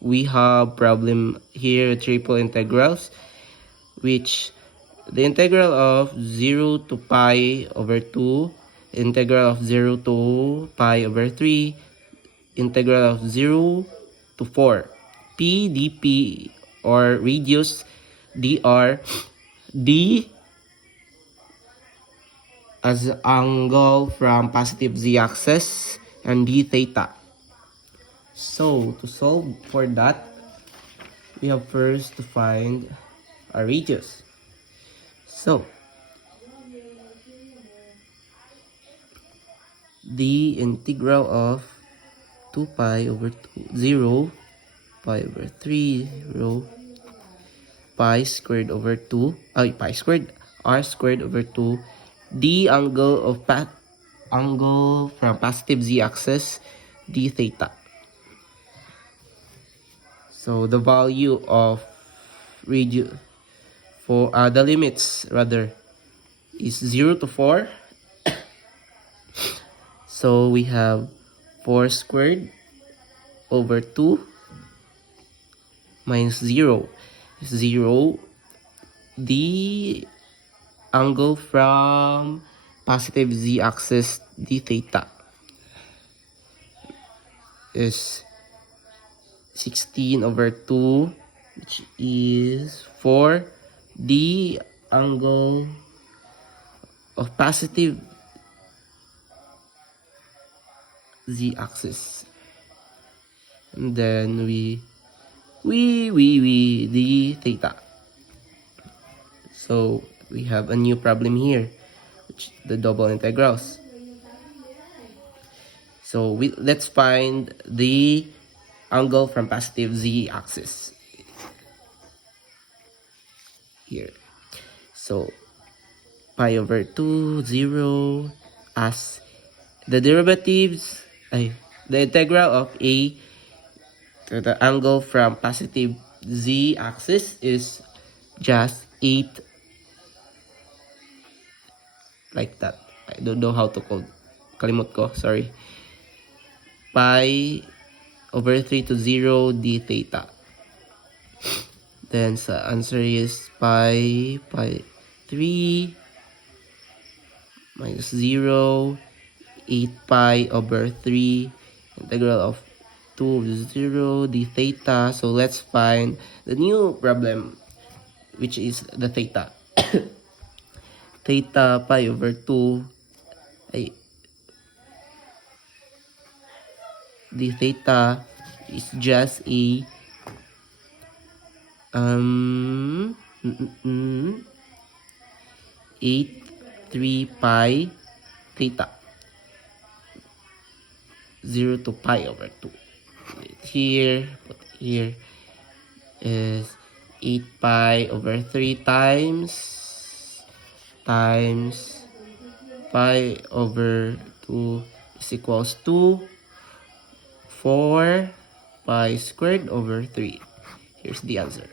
we have problem here, triple integrals, which the integral of 0 to pi over 2, integral of 0 to pi over 3, integral of 0 to 4. P dp, or radius dr, d as angle from positive z-axis, and d theta. So to solve for that, we have first to find a radius. So the integral of 2 pi over 2, 0, pi over 3, 0, pi squared over 2, pi squared, r squared over 2, the angle of angle from positive z-axis, d theta. So the value of radius for the limits rather is 0 to 4. So we have 4 squared over 2 minus 0. 0, the angle from positive z-axis, d theta, is 16 over 2, which is 4. The angle of positive z-axis, and then we the theta. So we have a new problem here, which is the double integrals. So let's find the angle from positive z-axis here. So pi over 2, 0, as the derivatives, the integral of a to the angle from positive z-axis is just 8, like that. I don't know how to call, kalimot ko, sorry. Pi over 3 to 0 d theta. Then the answer is pi 3 minus 0, 8 pi over 3, integral of 2 0 d theta. So let's find the new problem, which is the theta. Theta pi over 2, the theta is just a 3 pi theta, 0 to pi over 2. Here, put here is 8 pi over 3 times pi over 2 is equals to 4 pi squared over 3. Here's the answer.